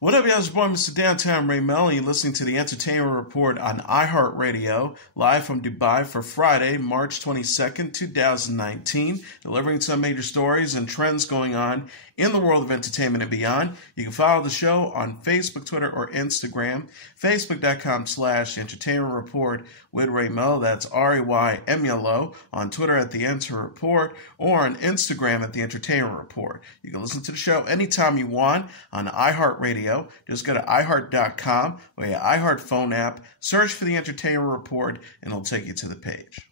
What up, y'all? It's your boy, Mr. Downtown Ray Melo. You're listening to the Entertainment Report on iHeartRadio, live from Dubai for Friday, March 22nd, 2019, delivering some major stories and trends going on in the world of entertainment and beyond. You can follow the show on Facebook, Twitter, or Instagram. Facebook.com/Entertainment Report with Ray Melo. That's RAYMELO. On Twitter at The Enter Report, or on Instagram at The Entertainment Report. You can listen to the show anytime you want on iHeartRadio. Just go to iHeart.com or your iHeart phone app, search for The Entertainment Report, and it'll take you to the page.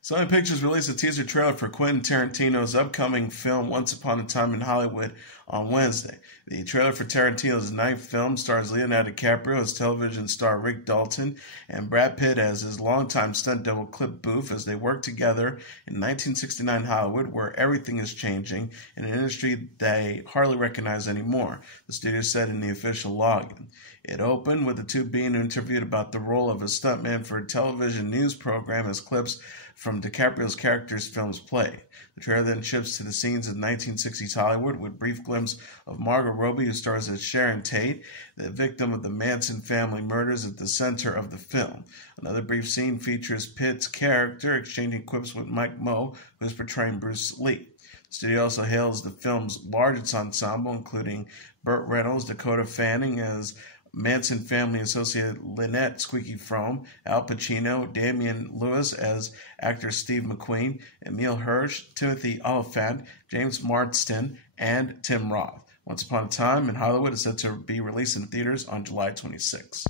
Sony Pictures released a teaser trailer for Quentin Tarantino's upcoming film Once Upon a Time in Hollywood on Wednesday. The trailer for Tarantino's ninth film stars Leonardo DiCaprio as television star Rick Dalton and Brad Pitt as his longtime stunt double Clip Booth as they work together in 1969 Hollywood, where everything is changing in an industry they hardly recognize anymore, the studio said in the official login. It opened with the two being interviewed about the role of a stuntman for a television news program as clips from DiCaprio's character's films play. The trailer then shifts to the scenes of 1960s Hollywood with a brief glimpse of Margot Robbie, who stars as Sharon Tate, the victim of the Manson family murders at the center of the film. Another brief scene features Pitt's character exchanging quips with Mike Moe, who is portraying Bruce Lee. The studio also hails the film's largest ensemble, including Burt Reynolds, Dakota Fanning as Manson family associate Lynette Squeaky Fromme, Al Pacino, Damian Lewis as actor Steve McQueen, Emile Hirsch, Timothy Oliphant, James Marsden, and Tim Roth. Once Upon a Time in Hollywood is set to be released in theaters on July 26.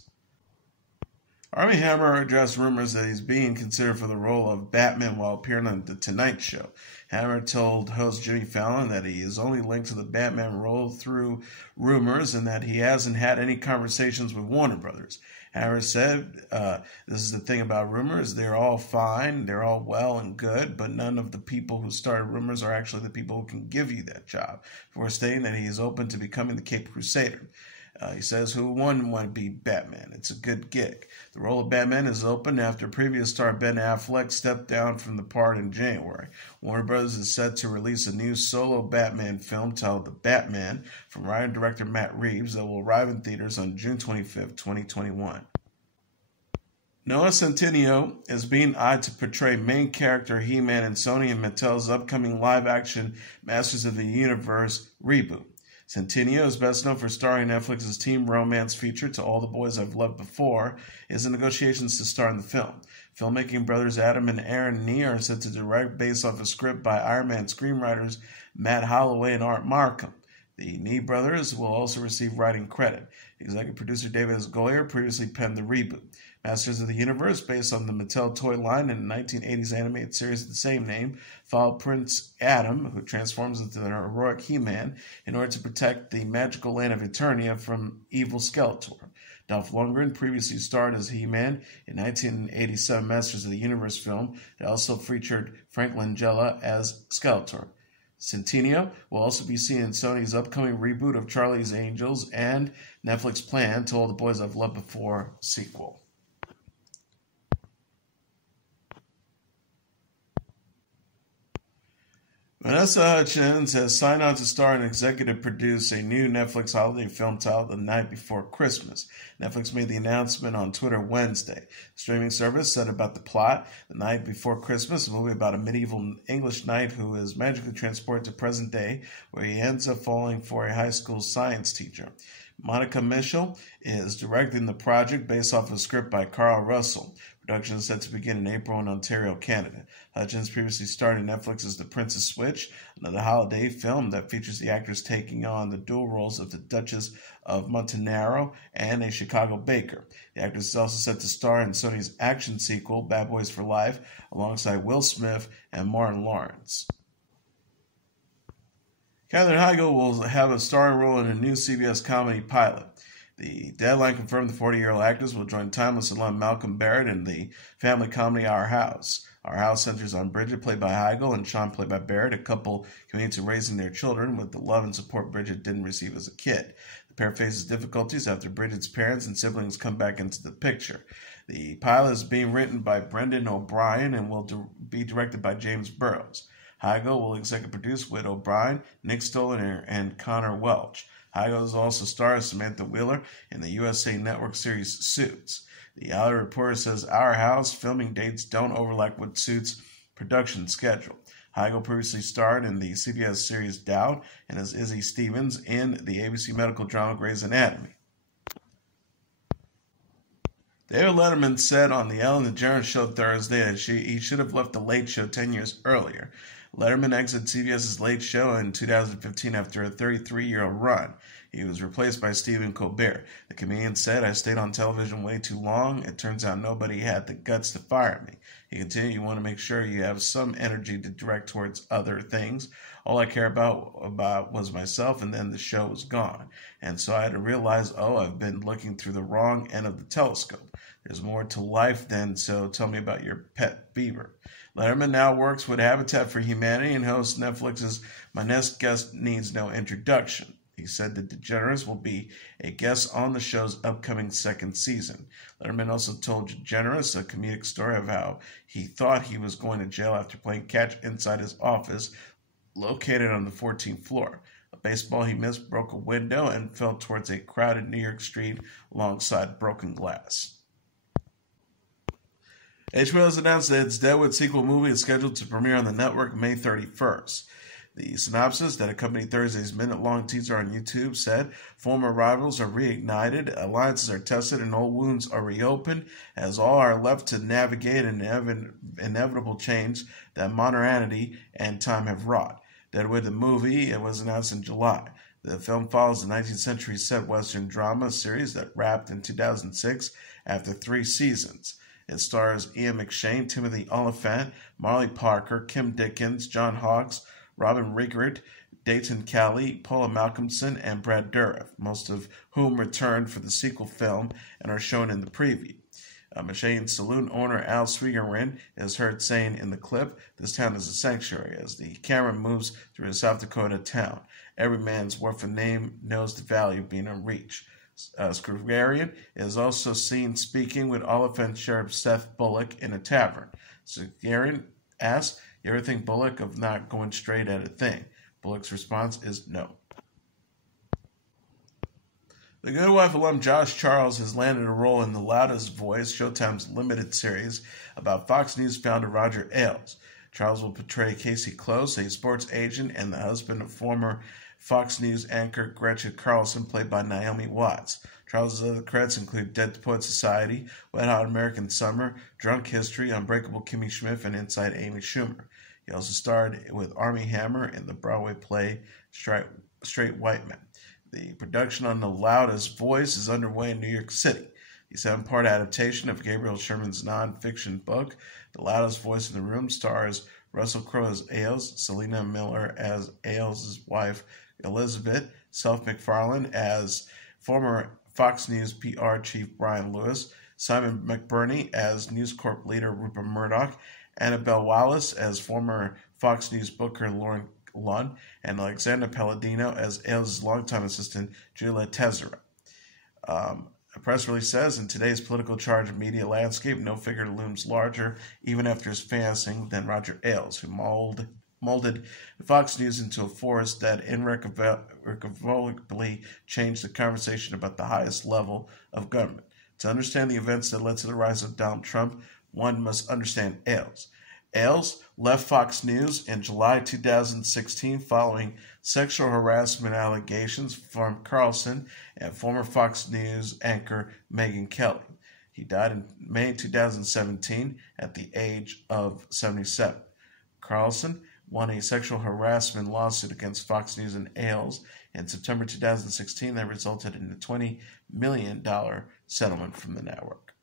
Armie Hammer addressed rumors that he's being considered for the role of Batman while appearing on The Tonight Show. Hammer told host Jimmy Fallon that he is only linked to the Batman role through rumors and that he hasn't had any conversations with Warner Brothers. Hammer said, this is the thing about rumors, they're all fine, they're all well and good, but none of the people who started rumors are actually the people who can give you that job, before stating that he is open to becoming the Caped Crusader. He says, who wouldn't want to be Batman? It's a good gig. The role of Batman is open after previous star Ben Affleck stepped down from the part in January. Warner Bros. Is set to release a new solo Batman film titled The Batman from writer and director Matt Reeves that will arrive in theaters on June 25, 2021. Noah Centineo is being eyed to portray main character He-Man in Sony and Mattel's upcoming live-action Masters of the Universe reboot. Centineo is best known for starring Netflix's teen romance feature To All the Boys I've Loved Before, is in negotiations to star in the film. Filmmaking brothers Adam and Aaron Nee are set to direct based off a script by Iron Man screenwriters Matt Holloway and Art Markham. The Nee brothers will also receive writing credit. Executive producer David S. Goyer previously penned the reboot. Masters of the Universe, based on the Mattel toy line and the 1980s animated series of the same name, followed Prince Adam, who transforms into the heroic He-Man, in order to protect the magical land of Eternia from evil Skeletor. Dolph Lundgren previously starred as He-Man in 1987 Masters of the Universe film that also featured Frank Langella as Skeletor. Centineo will also be seen in Sony's upcoming reboot of Charlie's Angels and Netflix planned To All the Boys I've Loved Before sequel. Vanessa Hudgens has signed on to star and executive produce a new Netflix holiday film titled The Night Before Christmas. Netflix made the announcement on Twitter Wednesday. The streaming service said about the plot, The Night Before Christmas, a movie about a medieval English knight who is magically transported to present day, where he ends up falling for a high school science teacher. Monica Mitchell is directing the project based off a script by Carl Russell. Production is set to begin in April in Ontario, Canada. Hudgens previously starred in Netflix's The Princess Switch, another holiday film that features the actors taking on the dual roles of the Duchess of Montenegro and a Chicago baker. The actress is also set to star in Sony's action sequel, Bad Boys for Life, alongside Will Smith and Martin Lawrence. Katherine Heigl will have a starring role in a new CBS comedy pilot. The Deadline confirmed the 40-year-old actress will join timeless alum Malcolm Barrett in the family comedy Our House. Our House centers on Bridget, played by Heigl, and Sean, played by Barrett, a couple committed to raising their children with the love and support Bridget didn't receive as a kid. The pair faces difficulties after Bridget's parents and siblings come back into the picture. The pilot is being written by Brendan O'Brien and will be directed by James Burrows. Heigl will executive produce with O'Brien, Nick Stoller, and Connor Welch. Heigl is also stars Samantha Wheeler in the USA Network series Suits. The Hollywood Reporter says Our House filming dates don't overlap with Suits' production schedule. Heigl previously starred in the CBS series Doubt and as Izzy Stevens in the ABC medical drama Grey's Anatomy. David Letterman said on the Ellen DeGeneres Show Thursday that he should have left The Late Show 10 years earlier. Letterman exited CBS's Late Show in 2015 after a 33-year run. He was replaced by Stephen Colbert. The comedian said, I stayed on television way too long. It turns out nobody had the guts to fire me. He continued, you want to make sure you have some energy to direct towards other things. All I care about was myself, and then the show was gone. And so I had to realize, I've been looking through the wrong end of the telescope. There's more to life than, so tell me about your pet beaver. Letterman now works with Habitat for Humanity and hosts Netflix's My Next Guest Needs No Introduction. He said that DeGeneres will be a guest on the show's upcoming second season. Letterman also told DeGeneres a comedic story of how he thought he was going to jail after playing catch inside his office, located on the 14th floor. A baseball he missed broke a window and fell towards a crowded New York street alongside broken glass. HBO has announced that its Deadwood sequel movie is scheduled to premiere on the network May 31st. The synopsis that accompanied Thursday's minute-long teaser on YouTube said, former rivals are reignited, alliances are tested, and old wounds are reopened, as all are left to navigate an inevitable change that modernity and time have wrought. Deadwood, the movie, it was announced in July. The film follows the 19th century set Western drama series that wrapped in 2006 after 3 seasons. It stars Ian McShane, Timothy Oliphant, Marley Parker, Kim Dickens, John Hawkes, Robin Riggert, Dayton Cali, Paula Malcolmson, and Brad Dourif, most of whom returned for the sequel film and are shown in the preview. McShane's saloon owner Al Swearingen is heard saying in the clip, this town is a sanctuary, as the camera moves through a South Dakota town. Every man's worth a name knows the value of being in reach. Scriverian is also seen speaking with Oliphant Sheriff Seth Bullock in a tavern. Scriverian asks, you ever think Bullock of not going straight at a thing? Bullock's response is no. The Good Wife alum Josh Charles has landed a role in The Loudest Voice, Showtime's limited series about Fox News founder Roger Ailes. Charles will portray Casey Close, a sports agent and the husband of former Fox News anchor Gretchen Carlson, played by Naomi Watts. Charles' other credits include Dead Poet Society, Wet Hot American Summer, Drunk History, Unbreakable Kimmy Schmidt, and Inside Amy Schumer. He also starred with Armie Hammer in the Broadway play Straight White Men. The production on The Loudest Voice is underway in New York City. The 7-part adaptation of Gabriel Sherman's non-fiction book, The Loudest Voice in the Room, stars Russell Crowe as Ailes, Selena Miller as Ailes' wife Elizabeth, Seth MacFarlane as former Fox News PR chief Brian Lewis, Simon McBurney as News Corp leader Rupert Murdoch, Annabelle Wallace as former Fox News booker Lauren Lund, and Alexander Palladino as Ailes' longtime assistant Julia Tezera. A press release says, in today's political charged media landscape, no figure looms larger, even after his passing, than Roger Ailes, who molded Fox News into a force that irrevocably changed the conversation about the highest level of government. To understand the events that led to the rise of Donald Trump, one must understand Ailes. Ailes left Fox News in July 2016 following sexual harassment allegations from Carlson and former Fox News anchor Megyn Kelly. He died in May 2017 at the age of 77. Carlson won a sexual harassment lawsuit against Fox News and Ailes in September 2016 that resulted in a $20 million settlement from the network.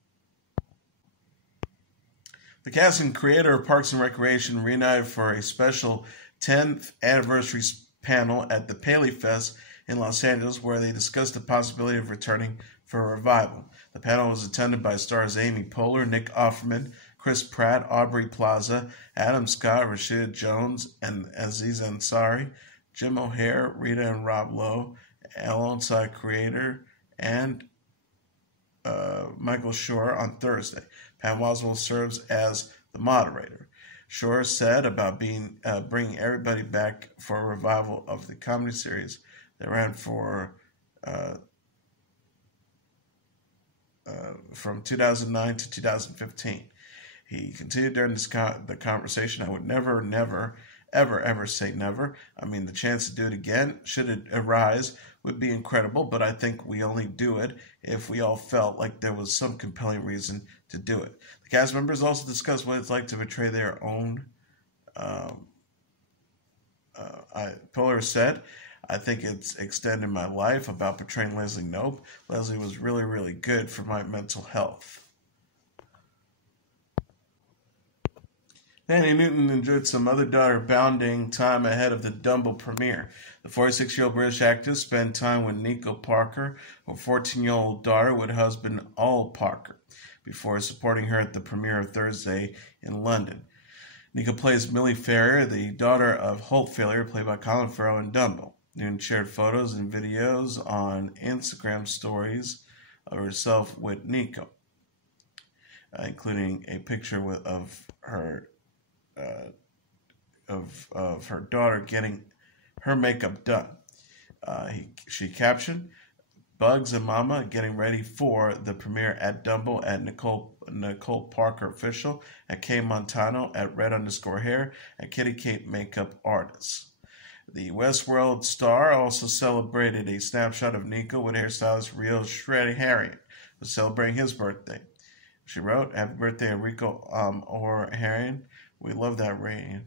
The cast and creator of Parks and Recreation reunited for a special 10th anniversary panel at the Paley Fest in Los Angeles, where they discussed the possibility of returning for a revival. The panel was attended by stars Amy Poehler, Nick Offerman, Chris Pratt, Aubrey Plaza, Adam Scott, Rashida Jones, and Aziz Ansari, Jim O'Heir, Rita and Rob Lowe, alongside creator and Michael Schur on Thursday. Pam Oswalt serves as the moderator. Shore said about bringing everybody back for a revival of the comedy series that ran from 2009 to 2015. He continued during the conversation, I would never, ever say never. I mean, the chance to do it again, should it arise, would be incredible, but I think we only do it if we all felt like there was some compelling reason to do it. The cast members also discussed what it's like to portray their own. Poehler said, I think it's extended my life about portraying Leslie Knope. Leslie was really, really good for my mental health. Thandie Newton enjoyed some mother-daughter bonding time ahead of the Dumbo premiere. The 46-year-old British actress spent time with Nico Parker, her 14-year-old daughter, with husband Al Parker, before supporting her at the premiere Thursday in London. Nico plays Millie Ferrier, the daughter of Holt Ferrier, played by Colin Farrell in Dumbo. Newton shared photos and videos on Instagram stories of herself with Nico, including a picture of her daughter getting her makeup done. She captioned, Bugs and Mama getting ready for the premiere at Dumbo at Nicole Parker Official, at K Montano, at Red_Hair, at Kitty Kate Makeup Artists. The Westworld star also celebrated a snapshot of Nico with hairstylist Rio Shreddy Harriet, who was celebrating his birthday. She wrote, Happy birthday, Enrico Okurrr. We love that rain.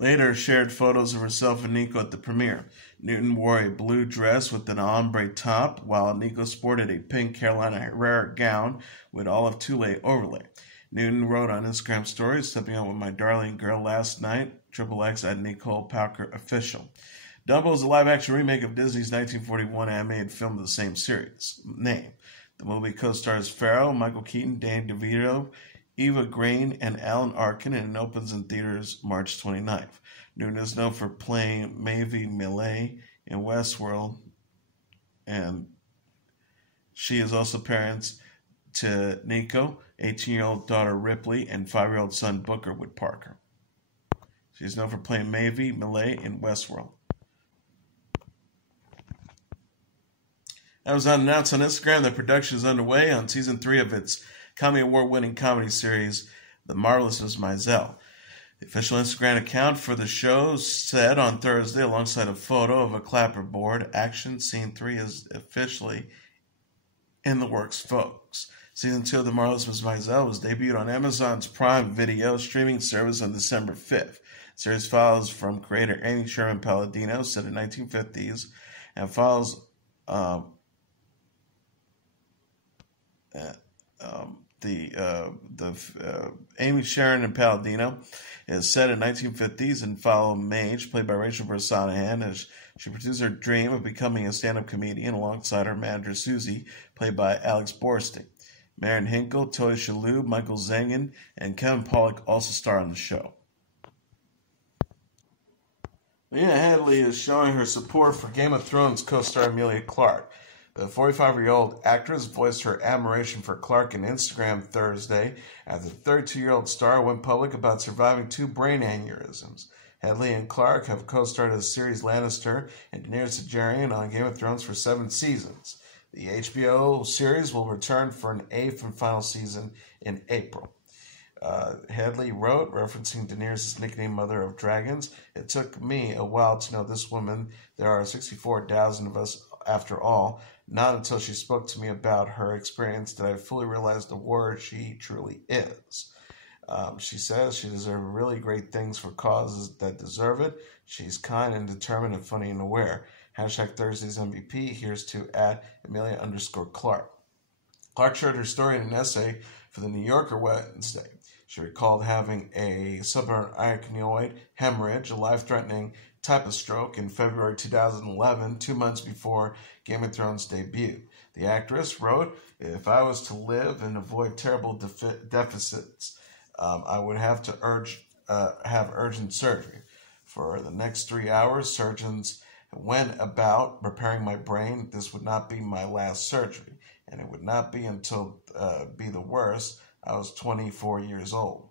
Later shared photos of herself and Nico at the premiere. Newton wore a blue dress with an ombre top, while Nico sported a pink Carolina Herrera gown with olive Tule overlay. Newton wrote on Instagram stories, stepping out with my darling girl last night, XXX at Nicole Parker Official. Dumbo is a live-action remake of Disney's 1941 animated film of the same series name. The movie co-stars Farrell, Michael Keaton, Danny DeVito, Eva Green, and Alan Arkin, and it opens in theaters March 29th. Newton is known for playing Maisel Millet in Westworld, and she is also parents to Nico, 18-year-old daughter Ripley, and 5-year-old son Booker with Parker. She is known for playing Maisel Millet in Westworld. That was announced on Instagram that production is underway on season 3 of its Comedy Award-winning comedy series, The Marvelous Mrs. Maisel. The official Instagram account for the show said on Thursday, alongside a photo of a clapperboard, Action Scene 3 is officially in the works, folks. Season 2 of The Marvelous Mrs. Maisel was debuted on Amazon's Prime Video streaming service on December 5th. The series follows from creator Amy Sherman Palladino, set in 1950s, and follows Amy Sharon and Palladino is set in 1950s and follow Mage, played by Rachel Brosnahan, as she pursues her dream of becoming a stand-up comedian alongside her manager Susie, played by Alex Borstein. Marion Hinkle, Toy Shalhoub, Michael Zengin, and Kevin Pollak also star on the show. Lena Headey is showing her support for Game of Thrones co-star Emilia Clarke. The 45-year-old actress voiced her admiration for Clarke on Instagram Thursday after the 32-year-old star went public about surviving 2 brain aneurysms. Headey and Clarke have co-starred as Cersei Lannister and Daenerys Targaryen on Game of Thrones for 7 seasons. The HBO series will return for an 8th and final season in April. Headey wrote, referencing Daenerys' nickname Mother of Dragons, "It took me a while to know this woman. There are 64,000 of us after all. Not until she spoke to me about her experience did I fully realize the warrior she truly is." She says she deserves really great things for causes that deserve it. She's kind and determined and funny and aware. Hashtag Thursday's MVP. Here's to @Emilia_Clarke. Clarke shared her story in an essay for the New Yorker Wednesday. She recalled having a subarachnoid hemorrhage, a life-threatening type of stroke in February 2011, 2 months before Game of Thrones' debut. The actress wrote, "If I was to live and avoid terrible deficits, I would have to have urgent surgery. For the next 3 hours, surgeons went about repairing my brain. This would not be my last surgery, and it would not be until be the worst. I was 24 years old."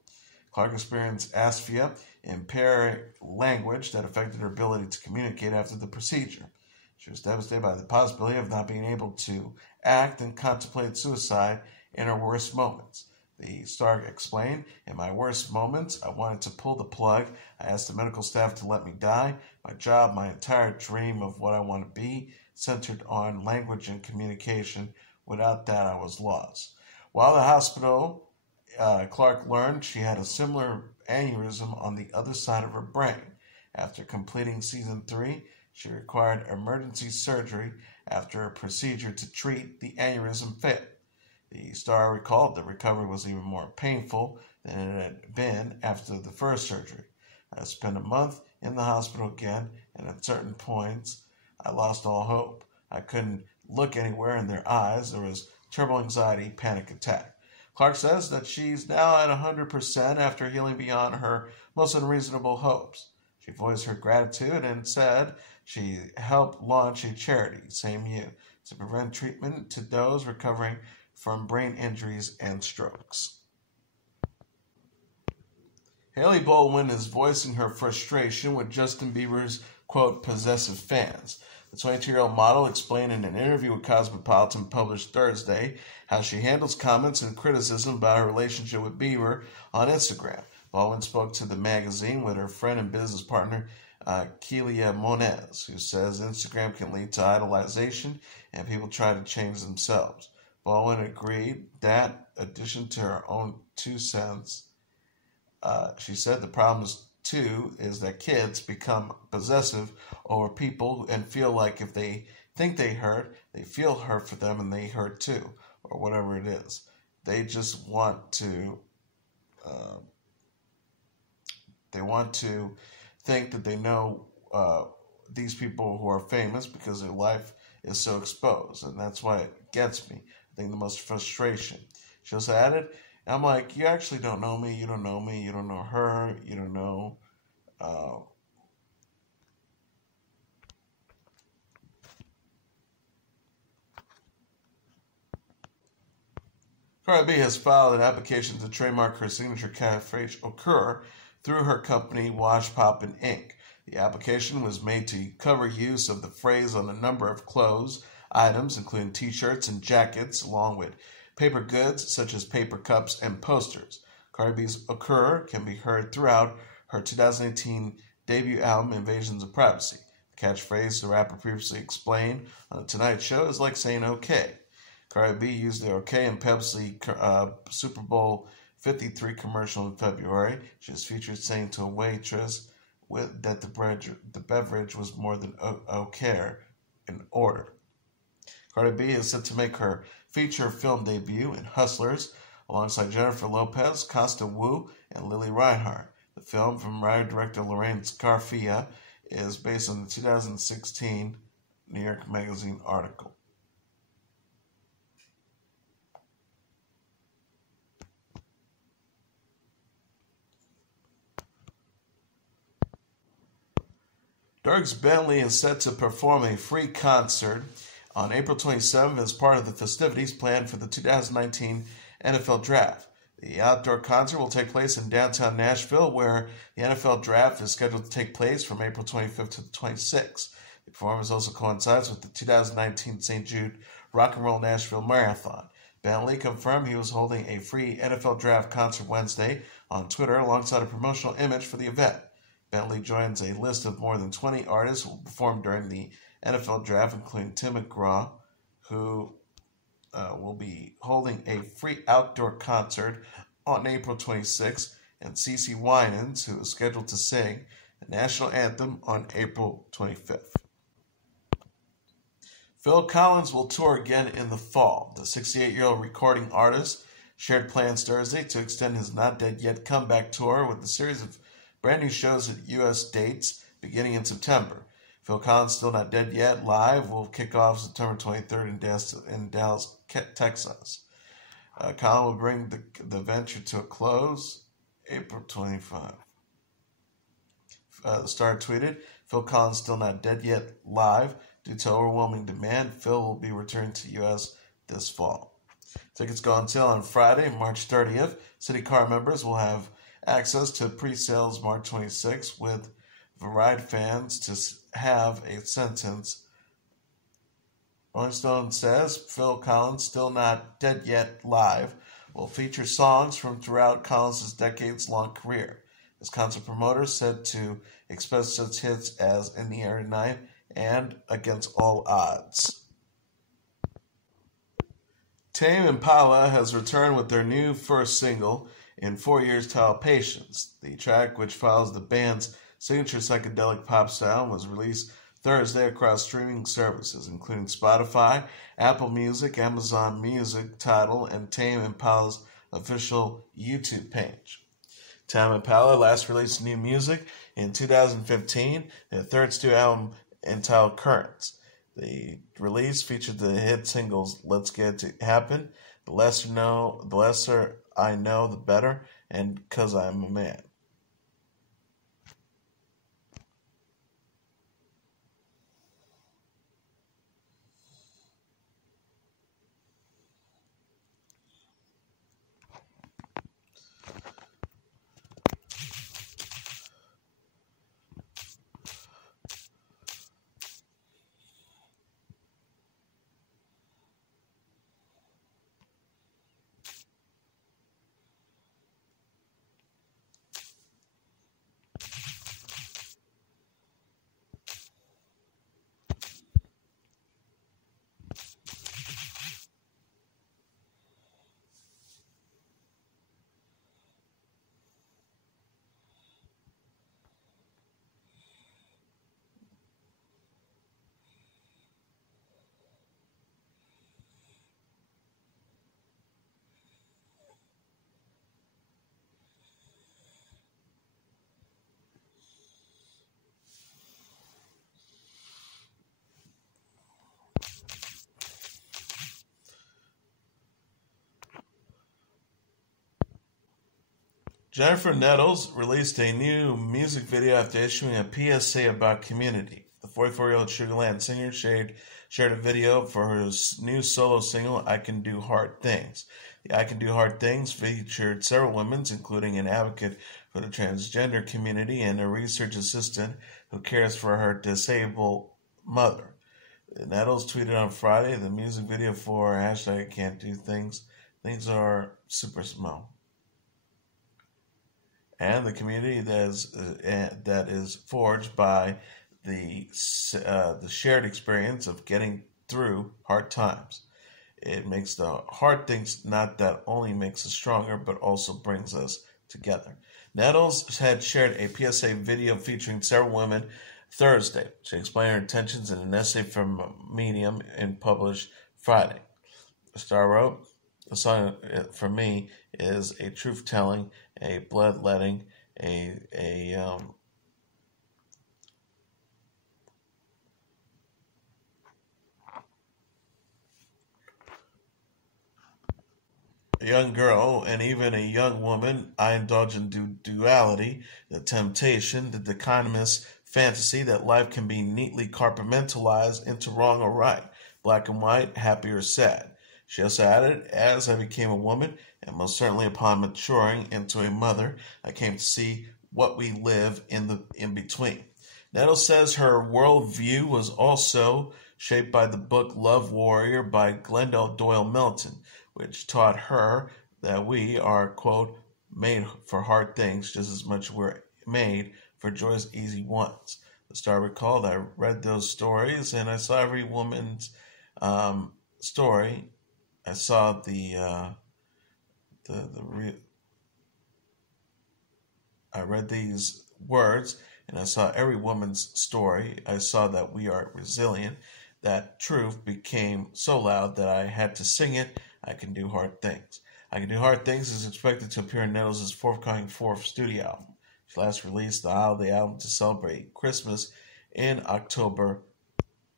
Clarke experienced asphyxia, impaired language that affected her ability to communicate after the procedure. She was devastated by the possibility of not being able to act and contemplated suicide in her worst moments. The star explained, "In my worst moments, I wanted to pull the plug. I asked the medical staff to let me die. My job, my entire dream of what I want to be, centered on language and communication. Without that, I was lost." While at the hospital, Clarke learned she had a similar aneurysm on the other side of her brain. After completing season 3, she required emergency surgery after a procedure to treat the aneurysm failed. The star recalled the recovery was even more painful than it had been after the first surgery. "I spent a month in the hospital again, and at certain points, I lost all hope. I couldn't look anywhere in their eyes. There was terrible anxiety, panic attack." Clarke says that she's now at 100% after healing beyond her most unreasonable hopes. She voiced her gratitude and said she helped launch a charity, Same You, to prevent treatment to those recovering from brain injuries and strokes. Hailey Baldwin is voicing her frustration with Justin Bieber's, quote, possessive fans. The 22-year-old model explained in an interview with Cosmopolitan published Thursday how she handles comments and criticism about her relationship with Bieber on Instagram. Baldwin spoke to the magazine with her friend and business partner, Kelia Moniz, who says Instagram can lead to idolization and people try to change themselves. Baldwin agreed that, in addition to her own 2 cents, she said the problem is that kids become possessive over people and feel like if they think they hurt, they feel hurt for them and they hurt too, or whatever it is. They just want to think that they know these people who are famous because their life is so exposed, and that's why it gets me. I think the most frustration. She also added, I'm like, you actually don't know me, you don't know me, you don't know her, you don't know Cardi B has filed an application to trademark her signature catchphrase Okurrr through her company Wash Poppin' Inc. The application was made to cover use of the phrase on a number of clothes items, including t-shirts and jackets, along with paper goods such as paper cups and posters. Cardi B's Okurrr can be heard throughout her 2018 debut album, Invasions of Privacy. The catchphrase the rapper previously explained on The Tonight Show is like saying okay. Cardi B used the okay in Pepsi Super Bowl 53 commercial in February. She was featured saying to a waitress that the beverage was more than okay in order. Cardi B is set to make her feature film debut in Hustlers alongside Jennifer Lopez, Costa Wu, and Lily Reinhart. The film, from writer-director Lorraine Scarfia, is based on the 2016 New York Magazine article. Dierks Bentley is set to perform a free concert on April 27th as part of the festivities planned for the 2019 NFL Draft. The outdoor concert will take place in downtown Nashville, where the NFL Draft is scheduled to take place from April 25th to the 26th. The performance also coincides with the 2019 St. Jude Rock and Roll Nashville Marathon. Bentley confirmed he was holding a free NFL Draft concert Wednesday on Twitter alongside a promotional image for the event. Bentley joins a list of more than 20 artists who will perform during the NFL Draft, including Tim McGraw, who will be holding a free outdoor concert on April 26th, and CeCe Winans, who is scheduled to sing the national anthem on April 25th. Phil Collins will tour again in the fall. The 68-year-old recording artist shared plans Thursday to extend his Not Dead Yet comeback tour with a series of brand new shows at U.S. dates beginning in September. Phil Collins' Still Not Dead Yet live will kick off September 23rd in Dallas, Texas. Collins will bring the venture to a close April 25. The Star tweeted, Phil Collins' Still Not Dead Yet live. Due to overwhelming demand, Phil will be returning to the U.S. this fall. Tickets go on sale on Friday, March 30th. City Car members will have access to pre-sales March 26th, with Variety fans to have a sentence. Rolling Stone says Phil Collins' Still Not Dead Yet live will feature songs from throughout Collins' decades-long career. His concert promoter said to expect such hits as In the Air Tonight and Against All Odds. Tame Impala has returned with their new first single in 4 years titled Patience. The track, which follows the band's signature psychedelic pop style, was released Thursday across streaming services, including Spotify, Apple Music, Amazon Music, Tidal, and Tame Impala's official YouTube page. Tame Impala last released new music in 2015, their third studio album entitled Currents. The release featured the hit singles Let's Get It Happen, The Lesser I Know, The Better, and 'Cause I'm a Man. Jennifer Nettles released a new music video after issuing a PSA about community. The 44-year-old Sugar Land singer shared a video for her new solo single, I Can Do Hard Things. The I Can Do Hard Things featured several women, including an advocate for the transgender community and a research assistant who cares for her disabled mother. Nettles tweeted on Friday the music video for hashtag I Can't Do Things. Things are super small. And the community that is forged by the shared experience of getting through hard times. It makes the hard things not that only makes us stronger, but also brings us together. Nettles had shared a PSA video featuring several women Thursday. She explained her intentions in an essay from Medium and published Friday. The Star wrote, the song for me is a truth-telling, a bloodletting, a young girl and even a young woman. I indulge in duality, the temptation, the dichotomous fantasy that life can be neatly compartmentalized into wrong or right, black and white, happy or sad. She also added, as I became a woman, and most certainly upon maturing into a mother, I came to see what we live in between. Nettles says her worldview was also shaped by the book Love Warrior by Glendale Doyle Milton, which taught her that we are, quote, made for hard things just as much as we're made for joyous, easy ones. The Star recalled, I read those stories and I saw every woman's story. I saw I read these words and I saw every woman's story. I saw that we are resilient. That truth became so loud that I had to sing it. I Can Do Hard Things. I Can Do Hard Things is expected to appear in Nettles' forthcoming fourth studio album. She last released the holiday album to celebrate Christmas in October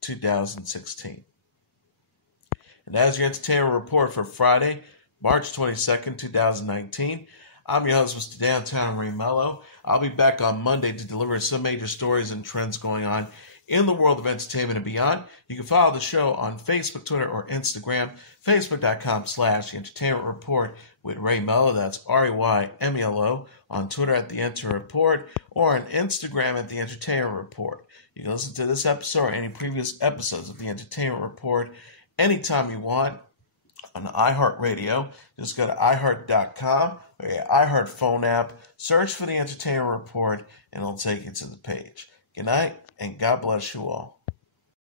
2016. And that is your entertainment report for Friday, March 22nd, 2019. I'm your host, Mr. Downtown Ray Melo. I'll be back on Monday to deliver some major stories and trends going on in the world of entertainment and beyond. You can follow the show on Facebook, Twitter, or Instagram. Facebook.com/Entertainment Report with Ray Melo. That's RAYMELO. On Twitter at The Enter Report, or on Instagram at The Entertainment Report. You can listen to this episode or any previous episodes of The Entertainment Report anytime you want on iHeartRadio. Just go to iHeart.com or your iHeart phone app, search for The Entertainment Report, and it'll take you to the page. Good night, and God bless you all.